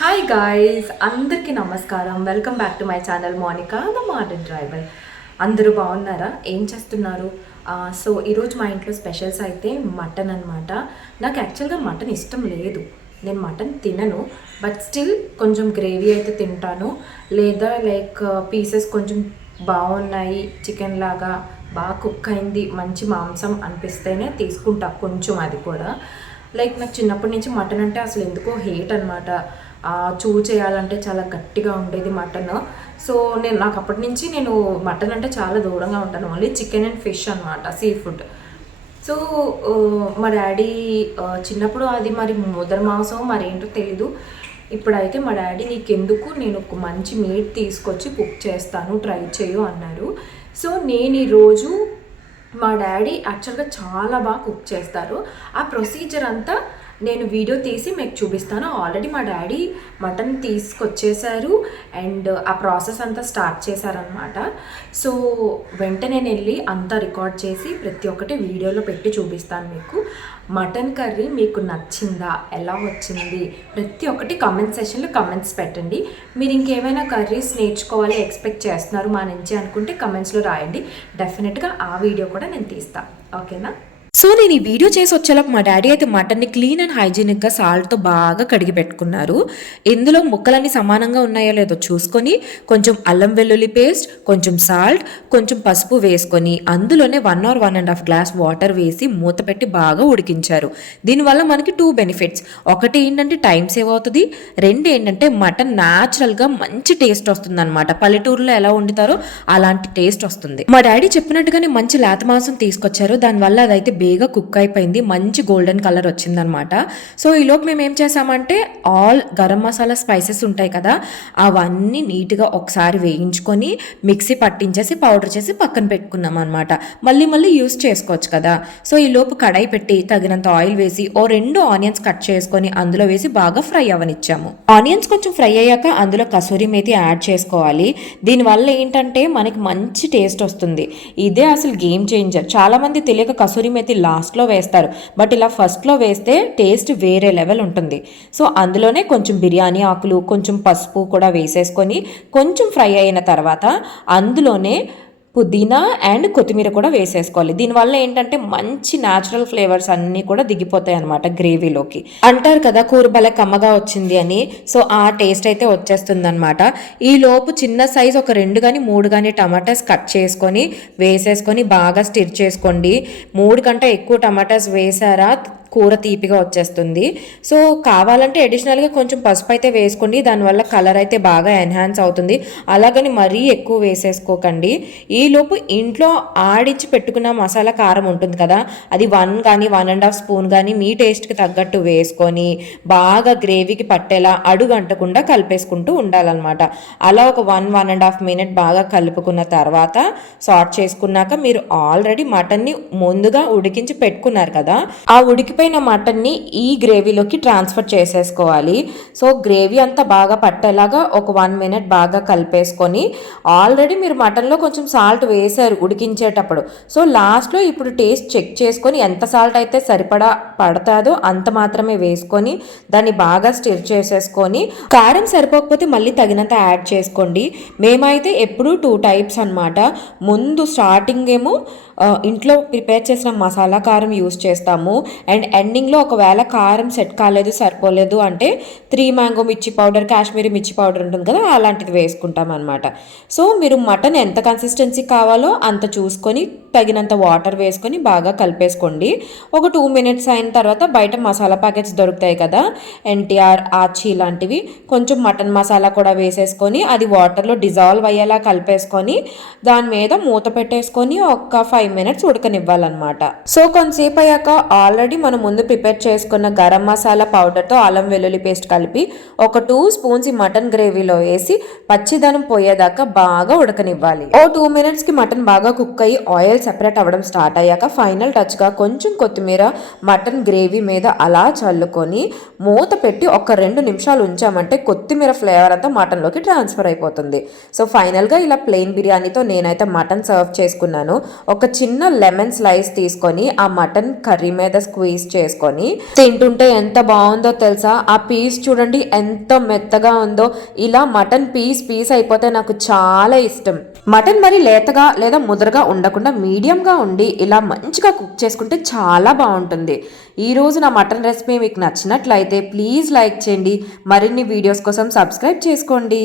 Hi guys, అందరికీ నమస్కారం. Welcome back to my channel Monica the modern tribal. అందరూ బాగున్నారా? ఏం చేస్తున్నారు? సో ఈరోజు మా ఇంట్లో స్పెషల్స్ అయితే మటన్ అనమాట. నాకు యాక్చువల్గా మటన్ ఇష్టం లేదు, నేను మటన్ తినను. బట్ స్టిల్ కొంచెం గ్రేవీ అయితే తింటాను, లేదా లైక్ పీసెస్ కొంచెం బాగున్నాయి, చికెన్ లాగా బాగా కుక్ అయింది, మంచి మాంసం అనిపిస్తేనే తీసుకుంటా కొంచెం. అది కూడా లైక్ నాకు చిన్నప్పటి నుంచి మటన్ అంటే అసలు ఎందుకో హేట్ అనమాట. చూ చేయాలంటే చాలా గట్టిగా ఉండేది మటన్. సో నాకు అప్పటి నుంచి నేను మటన్ అంటే చాలా దూరంగా ఉంటాను. ఓన్లీ చికెన్ అండ్ ఫిష్ అనమాట, సీ ఫుడ్. సో మా డాడీ చిన్నప్పుడు అది మరి ముదర మాంసం మరి ఏంటో తెలీదు. ఇప్పుడైతే మా డాడీ నీకెందుకు, నేను ఒక మంచి మీట్ తీసుకొచ్చి కుక్ చేస్తాను, ట్రై చేయు అన్నారు. సో నేను ఈరోజు మా డాడీ యాక్చువల్గా చాలా బాగా కుక్ చేస్తారు. ఆ ప్రొసీజర్ అంతా నేను వీడియో తీసి మీకు చూపిస్తాను. ఆల్రెడీ మా డాడీ మటన్ తీసుకొచ్చేసారు అండ్ ఆ ప్రాసెస్ అంతా స్టార్ట్ చేశారనమాట. సో వెంటనే నేను వెళ్ళి అంతా రికార్డ్ చేసి ప్రతి ఒక్కటి వీడియోలో పెట్టి చూపిస్తాను మీకు. మటన్ కర్రీ మీకు నచ్చిందా, ఎలా వచ్చింది, ప్రతి ఒక్కటి కామెంట్ సెషన్లో కమెంట్స్ పెట్టండి. మీరు ఇంకేమైనా కర్రీస్ నేర్చుకోవాలి ఎక్స్పెక్ట్ చేస్తున్నారు మా నుంచి అనుకుంటే కమెంట్స్లో రాయండి. డెఫినెట్గా ఆ వీడియో కూడా నేను తీస్తాను, ఓకేనా? సో నేను ఈ వీడియో చేసి వచ్చేలోపు మా డాడీ అయితే మటన్ని క్లీన్ అండ్ హైజీనిక్గా సాల్ట్తో బాగా కడిగి పెట్టుకున్నారు. ఇందులో ముక్కలన్నీ సమానంగా ఉన్నాయో లేదో చూసుకొని కొంచెం అల్లం వెల్లుల్లి పేస్ట్, కొంచెం సాల్ట్, కొంచెం పసుపు వేసుకొని అందులోనే 1 or 1.5 గ్లాస్ వాటర్ వేసి మూత పెట్టి బాగా ఉడికించారు. దీనివల్ల మనకి 2 బెనిఫిట్స్. ఒకటి ఏంటంటే టైం సేవ్ అవుతుంది, 2 ఏంటంటే మటన్ న్యాచురల్గా మంచి టేస్ట్ వస్తుంది అనమాట. పల్లెటూరులో ఎలా వండుతారో అలాంటి టేస్ట్ వస్తుంది. మా డాడీ చెప్పినట్టుగానే మంచి లేత మాంసం తీసుకొచ్చారు. దానివల్ల అదైతే బేగా కుక్ అయిపోయింది, మంచి గోల్డెన్ కలర్ వచ్చిందనమాట. సో ఈలోపు మేము ఏం చేసామంటే ఆల్ గరం మసాలా స్పైసెస్ ఉంటాయి కదా, అవన్నీ నీట్గా ఒకసారి వేయించుకొని మిక్సీ పట్టించేసి పౌడర్ చేసి పక్కన పెట్టుకున్నాం అనమాట. మళ్ళీ యూస్ చేసుకోవచ్చు కదా. సో ఈలోపు కడాయి పెట్టి తగినంత ఆయిల్ వేసి 2 ఆనియన్స్ కట్ చేసుకొని అందులో వేసి బాగా ఫ్రై అవనిచ్చాము. ఆనియన్స్ కొంచెం ఫ్రై అయ్యాక అందులో కసూరి మేతి యాడ్ చేసుకోవాలి. దీనివల్ల ఏంటంటే మనకి మంచి టేస్ట్ వస్తుంది. ఇదే అసలు గేమ్ చేంజర్. చాలా మంది తెలియక కసూరి మేతి లాస్ట్లో వేస్తారు, బట్ ఇలా ఫస్ట్లో వేస్తే టేస్ట్ వేరే లెవెల్ ఉంటుంది. సో అందులోనే కొంచెం బిర్యానీ ఆకులు, కొంచెం పసుపు కూడా వేసేసుకొని కొంచెం ఫ్రై అయిన తర్వాత అందులోనే పుదీనా అండ్ కొత్తిమీర కూడా వేసేసుకోవాలి. దీనివల్ల ఏంటంటే మంచి న్యాచురల్ ఫ్లేవర్స్ అన్నీ కూడా దిగిపోతాయి అనమాట గ్రేవీలోకి. అంటారు కదా కూర భలే కమ్మగా వచ్చింది అని. సో ఆ టేస్ట్ అయితే వచ్చేస్తుంది అనమాట. ఈ లోపు చిన్న సైజ్ ఒక 2 కానీ 3 కానీ టమాటాస్ కట్ చేసుకొని వేసేసుకొని బాగా స్టిర్ చేసుకోండి. 3 కంటే ఎక్కువ టమాటాస్ వేసారా కూర తీపిగా వచ్చేస్తుంది. సో కావాలంటే అడిషనల్గా కొంచెం పసుపు అయితే వేసుకోండి, దానివల్ల కలర్ అయితే బాగా ఎన్హాన్స్ అవుతుంది. అలాగని మరీ ఎక్కువ వేసేసుకోకండి. ఈలోపు ఇంట్లో ఆడించి పెట్టుకున్న మసాలా కారం ఉంటుంది కదా, అది 1 కానీ 1.5 స్పూన్ కానీ మీ టేస్ట్కి తగ్గట్టు వేసుకొని బాగా గ్రేవీకి పట్టేలా అడుగంటకుండా కలిపేసుకుంటూ ఉండాలన్నమాట. అలా ఒక 1.5 మినిట్ బాగా కలుపుకున్న తర్వాత సార్ట్ చేసుకున్నాక మీరు ఆల్రెడీ మటన్ని ముందుగా ఉడికించి పెట్టుకున్నారు కదా, ఆ ఉడికిపోయిన మటన్ని ఈ గ్రేవీలోకి ట్రాన్స్ఫర్ చేసేసుకోవాలి. సో గ్రేవీ అంతా బాగా పట్టేలాగా ఒక 1 మినిట్ బాగా కలిపేసుకొని ఆల్రెడీ మీరు మటన్లో కొంచెం సాల్ట్ వేసారు ఉడికించేటప్పుడు. సో లాస్ట్లో ఇప్పుడు టేస్ట్ చెక్ చేసుకొని ఎంత సాల్ట్ అయితే సరిపడా పడతాదో అంత మాత్రమే వేసుకొని దాన్ని బాగా స్టిర్ చేసేసుకొని కారం సరిపోకపోతే మళ్ళీ తగినంత యాడ్ చేసుకోండి. మేమైతే ఎప్పుడు 2 టైప్స్ అనమాట. ముందు స్టార్టింగ్ ఏమో ఇంట్లో ప్రిపేర్ చేసిన మసాలా కారం యూస్ చేస్తాము, అండ్ ఎండింగ్లో ఒకవేళ కారం సెట్ కాలేదు సరిపోలేదు అంటే 3 మ్యాంగో మిర్చి పౌడర్, కాశ్మీరీ మిర్చి పౌడర్ ఉంటుంది కదా, అలాంటిది వేసుకుంటాం అనమాట. సో మీరు మటన్ ఎంత కన్సిస్టెన్సీ కావాలో అంత చూసుకొని తగినంత వాటర్ వేసుకొని బాగా కలిపేసుకోండి. ఒక 2 మినిట్స్ అయిన తర్వాత బయట మసాలా ప్యాకెట్స్ దొరుకుతాయి కదా, ఎన్టీఆర్, ఆచి లాంటివి, కొంచెం మటన్ మసాలా కూడా వేసేసుకొని అది వాటర్లో డిజాల్వ్ అయ్యేలా కలిపేసుకొని దాని మీద మూత పెట్టేసుకొని ఒక 5 మినిట్స్ ఉడకనివ్వాలన్నమాట. సో కొంతసేపు అయ్యాక ఆల్రెడీ మనం ముందు ప్రిపేర్ చేసుకున్న గరం మసాలా పౌడర్తో అల్లం వెల్లుల్లి పేస్ట్ కలిపి ఒక 2 స్పూన్స్ ఈ మటన్ గ్రేవీలో వేసి పచ్చిదనం పోయేదాకా బాగా ఉడకనివ్వాలి. 2 మినిట్స్కి మటన్ బాగా కుక్ అయ్యి ఆయిల్ సెపరేట్ అవ్వడం స్టార్ట్ అయ్యాక ఫైనల్ టచ్గా కొంచెం కొత్తిమీర మటన్ గ్రేవీ మీద అలా చల్లుకొని మూత పెట్టి ఒక 2 నిమిషాలు ఉంచామంటే కొత్తిమీర ఫ్లేవర్ అంతా మటన్లోకి ట్రాన్స్ఫర్ అయిపోతుంది. సో ఫైనల్గా ఇలా ప్లెయిన్ బిర్యానీతో నేనైతే మటన్ సర్వ్ చేసుకున్నాను. ఒక చిన్న లెమన్ స్లైస్ తీసుకొని ఆ మటన్ కర్రీ మీద స్క్వీజ్ చేసుకొని తింటుంటే ఎంత బాగుందో తెలుసా. ఆ పీస్ చూడండి ఎంత మెత్తగా ఉందో. ఇలా మటన్ పీస్ అయిపోతే నాకు చాలా ఇష్టం. మటన్ మరి లేతగా లేదా ముదరగా ఉండకుండా మీడియంగా ఉండి ఇలా మంచిగా కుక్ చేసుకుంటే చాలా బాగుంటుంది. ఈ రోజు నా మటన్ రెసిపీ మీకు నచ్చినట్లయితే ప్లీజ్ లైక్ చేయండి. మరిన్ని వీడియోస్ కోసం సబ్స్క్రైబ్ చేసుకోండి.